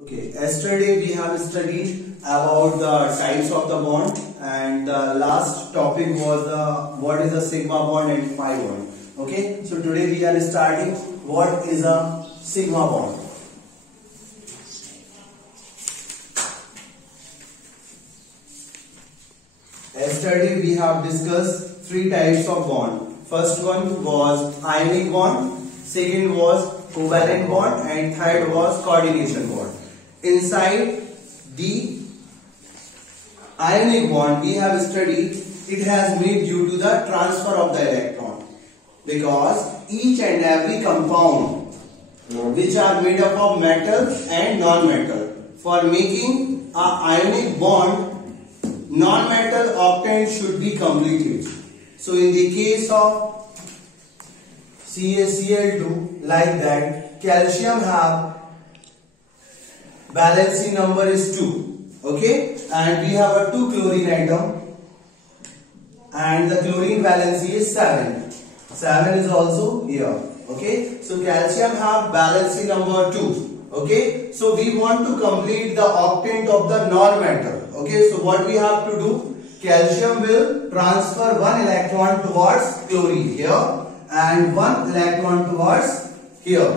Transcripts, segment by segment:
Okay, yesterday we have studied about the types of the bond, and the last topic was what is a sigma bond and pi bond. Okay, so today we are starting what is a sigma bond. Yesterday we have discussed three types of bond. First one was ionic bond, second was covalent bond, and third was coordination bond. Inside the ionic bond we have studied, it has made due to the transfer of the electron, because each and every compound which are made up of metal and non-metal, for making a ionic bond, non-metal octant should be completed. So in the case of CaCl2, like that, calcium have valency number is 2, okay, and we have a 2 chlorine atom, and the chlorine valency is 7. 7 is also here, okay. So calcium have valency number 2, okay. So we want to complete the octant of the non-metal, okay. So what we have to do? Calcium will transfer one electron towards chlorine here and one electron towards here.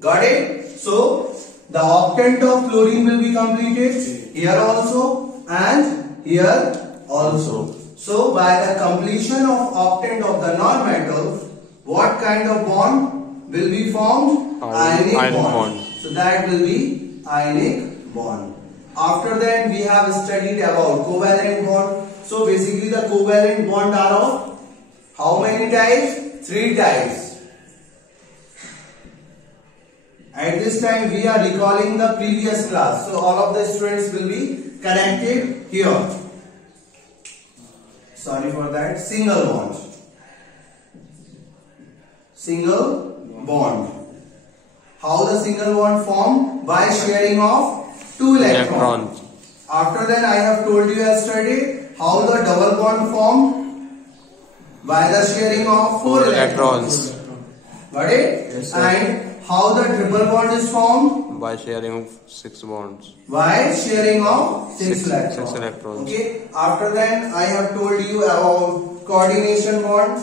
Got it? So the octant of chlorine will be completed here also and here also. So by the completion of octant of the non-metal, what kind of bond will be formed? Ionic bond. So that will be ionic bond. After that we have studied about covalent bond. So basically the covalent bond are of how many types? 3 types. At this time we are recalling the previous class, so all of the students will be connected here. Sorry for that. Single bond. Single bond. How the single bond form? By sharing of 2 electrons. After that I have told you yesterday how the double bond form? By the sharing of 4 electrons. Got it? Yes, and how the triple bond is formed? By sharing of 6 bonds. By sharing of 6 electrons. 6 electrons. Okay. After that, I have told you about coordination bond.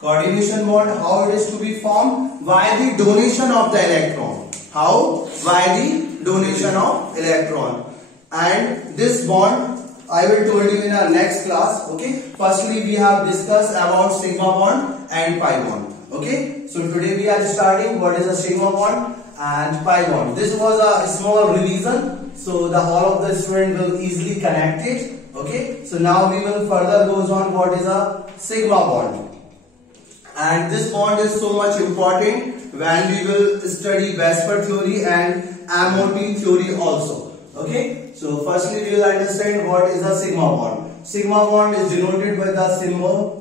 Coordination bond, how it is to be formed? By the donation of the electron. How? By the donation of electron. And this bond, I will tell you in our next class. Okay. Firstly, we have discussed about sigma bond and pi bond. Okay, so today we are starting what is a sigma bond and pi bond. This was a small revision, so the all of the student will easily connect it. Okay, so now we will further goes on what is a sigma bond, and this bond is so much important when we will study Vesper theory and MOT theory also. Okay, so firstly we will understand what is a sigma bond. Sigma bond is denoted by the symbol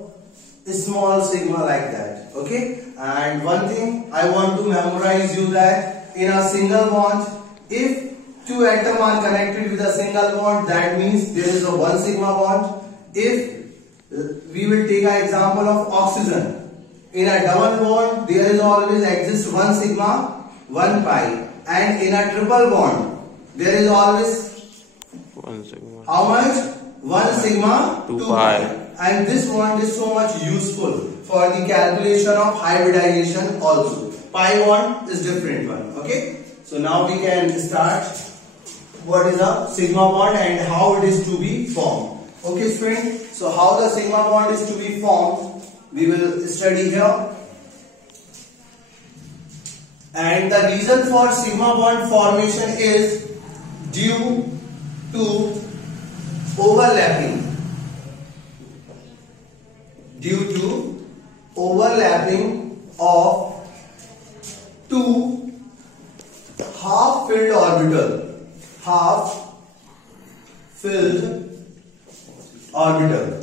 small sigma, like that. Okay, and one thing I want to memorize you, that in a single bond, if 2 atoms are connected with a single bond, that means there is a 1 sigma bond. If we will take an example of oxygen, in a double bond there is always exists 1 sigma 1 pi, and in a triple bond there is always 1 sigma. how much? 1 sigma 2 pi. And this bond is so much useful for the calculation of hybridization also. Pi bond is different one. Okay, so now we can start what is a sigma bond and how it is to be formed. Okay student, so how the sigma bond is to be formed we will study here. And the reason for sigma bond formation is due to overlapping. Due to overlapping of 2 half-filled orbital. Half-filled orbital.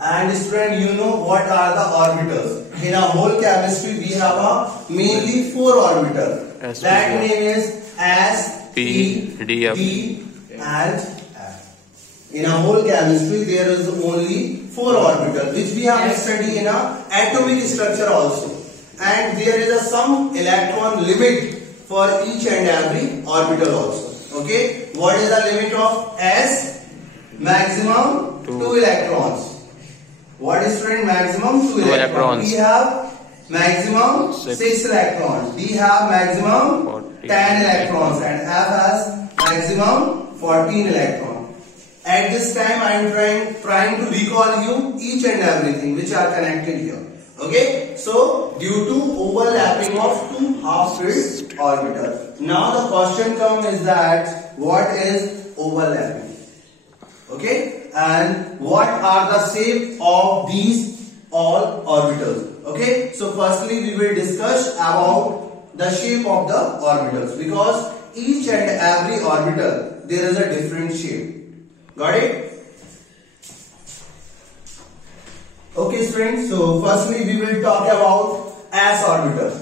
And student, you know what are the orbitals? In a whole chemistry we have mainly 4 orbitals. That name is S, P, D and F. In a whole chemistry there is only 4 orbitals, which we have studied in a atomic structure also. And there is some electron limit for each and every orbital also. Okay, what is the limit of S? Maximum 2 electrons. What is friend? Maximum 2 electrons. We have maximum 6 electrons. D have maximum 10 electrons and F has maximum 14 electrons. At this time I am trying to recall you each and everything which are connected here. Okay, so due to overlapping of two half-filled orbitals. Now the question comes is that what is overlapping? Okay, and what are the shape of these all orbitals? Okay, so firstly we will discuss about the shape of the orbitals, because each and every orbital there is a different shape. Got it? Okay friends, so firstly we will talk about S orbital,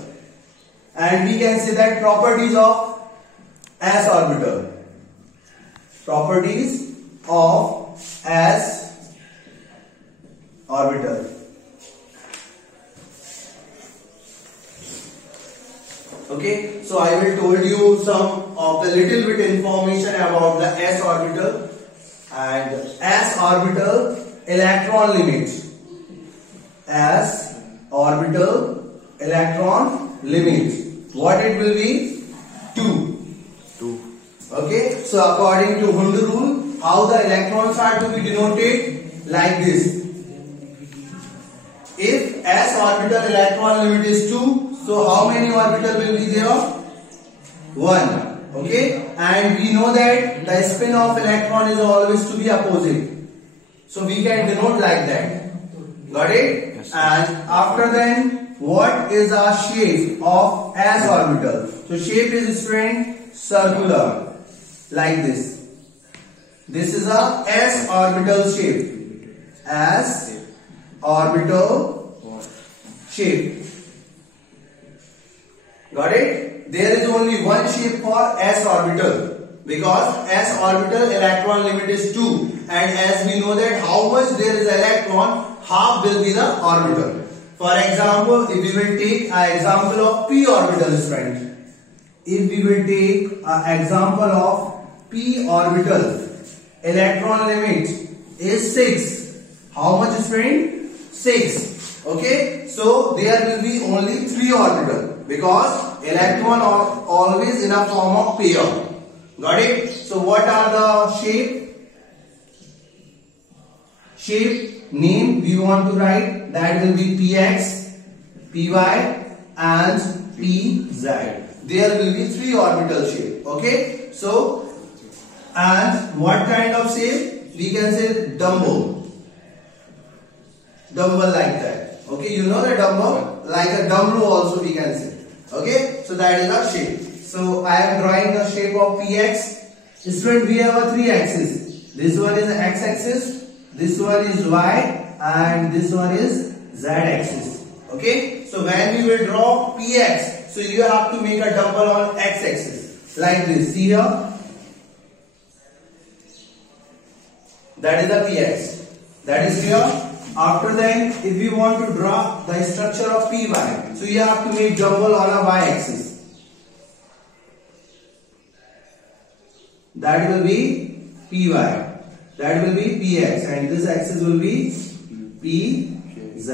and we can say that properties of S orbital. Properties of S orbital. Okay, so I will told you some of the little bit information about the S orbital. And S orbital electron limit. S orbital electron limit. What it will be? 2. Okay, so according to Hund rule, how the electrons are to be denoted? Like this. If S orbital electron limit is 2, so how many orbital will be there? 1. Okay, and we know that the spin of electron is always to be opposite, so we can denote like that. Got it? Yes, and after then, what is the shape of S orbital? So shape is friend circular, like this. This is a S orbital shape. S orbital shape. Got it? There is only one shape for S orbital, because S orbital electron limit is 2, and as we know that how much there is electron, half will be the orbital. For example, if we will take an example of p orbital, friend. If we will take an example of p orbital, electron limit is 6. How much is friend? 6. Okay, so there will be only 3 orbital, because electron are always in a form of pair. Got it? So what are the shape? Shape name we want to write, that will be px, py and pz. There will be 3 orbital shape. Okay, so and what kind of shape? We can say dumbbell. Dumbbell like that. Okay, you know the dumbbell, like a dumbbell also we can say. Okay, so that is our shape. So I am drawing the shape of px. Student, we have a 3 axis. This one is x axis, this one is y, and this one is z axis. Okay, so when we will draw px, so you have to make a dumbbell on x axis like this. See here, that is the px. That is here. After that, if we want to draw the structure of py, so you have to make dumbbell on a y-axis. That will be py. That will be px, and this axis will be pz.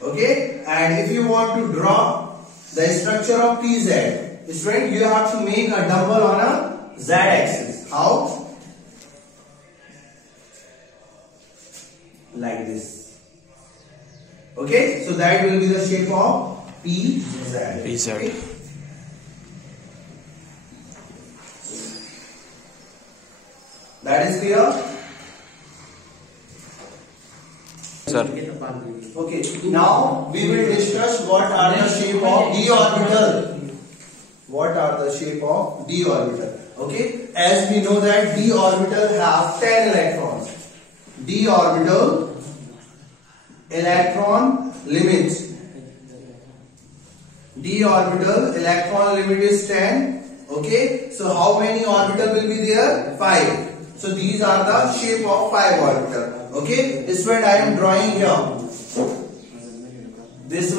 Okay, and if you want to draw the structure of pz, student, you have to make a dumbbell on a z-axis. How? Like this. Okay, so that will be the shape of PZ. PZ. Okay. That is clear? Sir. Okay, now we will discuss what are the shape of d orbital. What are the shape of d orbital? Okay, as we know that d orbital have 10 electrons. D orbital electron limit. D orbital electron limit is 10. Okay, so how many orbital will be there? 5. So these are the shape of 5 orbital. Okay, this one I am drawing here. This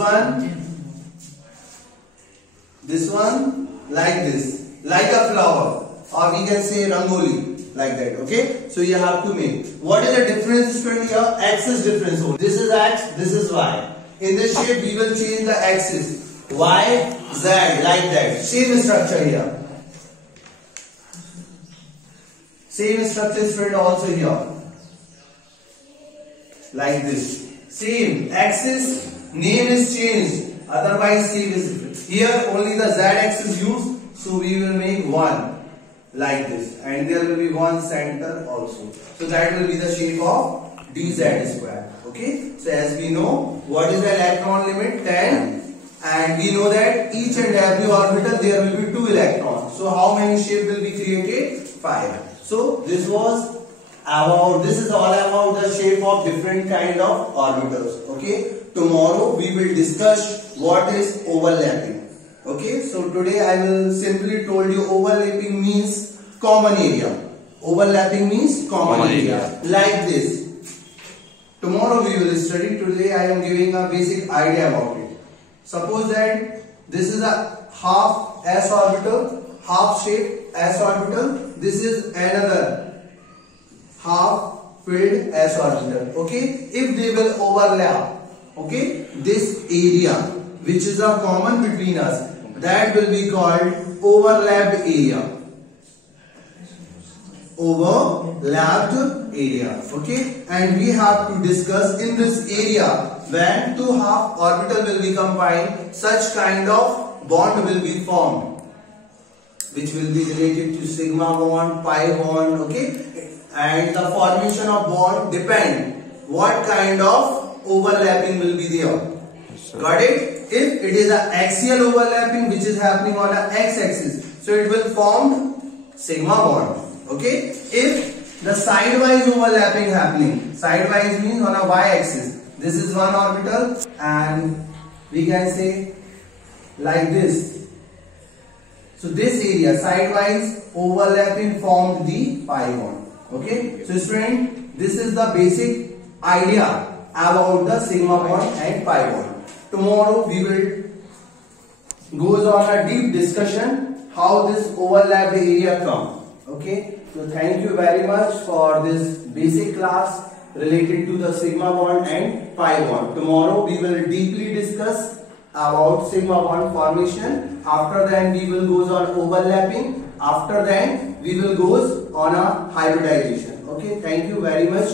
one, like this, like a flower, or we can say rangoli, like that. Okay, so you have to make. What is the difference between here? Axis difference only. This is x, this is y. In this shape, we will change the axis. Y, z, like that. Same structure here. Same structure spread also here. Like this. Same axis, name is changed. Otherwise, same is here. Only the z axis used. So we will make 1. Like this, and there will be one center also. So that will be the shape of dz square. Okay. So as we know, what is the electron limit? 10, and we know that each and every orbital there will be 2 electrons. So how many shape will be created? 5. So this is all about the shape of different kind of orbitals. Okay. Tomorrow we will discuss what is overlapping. Okay, so today I will simply told you overlapping means common area. Overlapping means common area. Like this. Tomorrow we will study. Today I am giving a basic idea about it. Suppose that this is a half s orbital, half shape s orbital. This is another half filled s orbital. Okay, if they will overlap, okay, this area which is a common between us, that will be called overlapped area. Overlapped area. Okay, and we have to discuss in this area when 2 half orbital will be combined, such kind of bond will be formed, which will be related to sigma bond, pi bond. Okay, and the formation of bond depend what kind of overlapping will be there. Got it? If it is an axial overlapping which is happening on an x-axis, so it will form sigma bond. Okay? If the sidewise overlapping happening, sidewise means on a y-axis, this is one orbital and we can say like this. So this area sidewise overlapping formed the pi bond. Okay? So student, this is the basic idea about the sigma bond and pi bond. Tomorrow we will goes on a deep discussion how this overlapped area come. Okay, so thank you very much for this basic class related to the sigma bond and pi bond. Tomorrow we will deeply discuss about sigma bond formation. After that we will goes on overlapping. After that we will goes on a hybridization. Okay, thank you very much.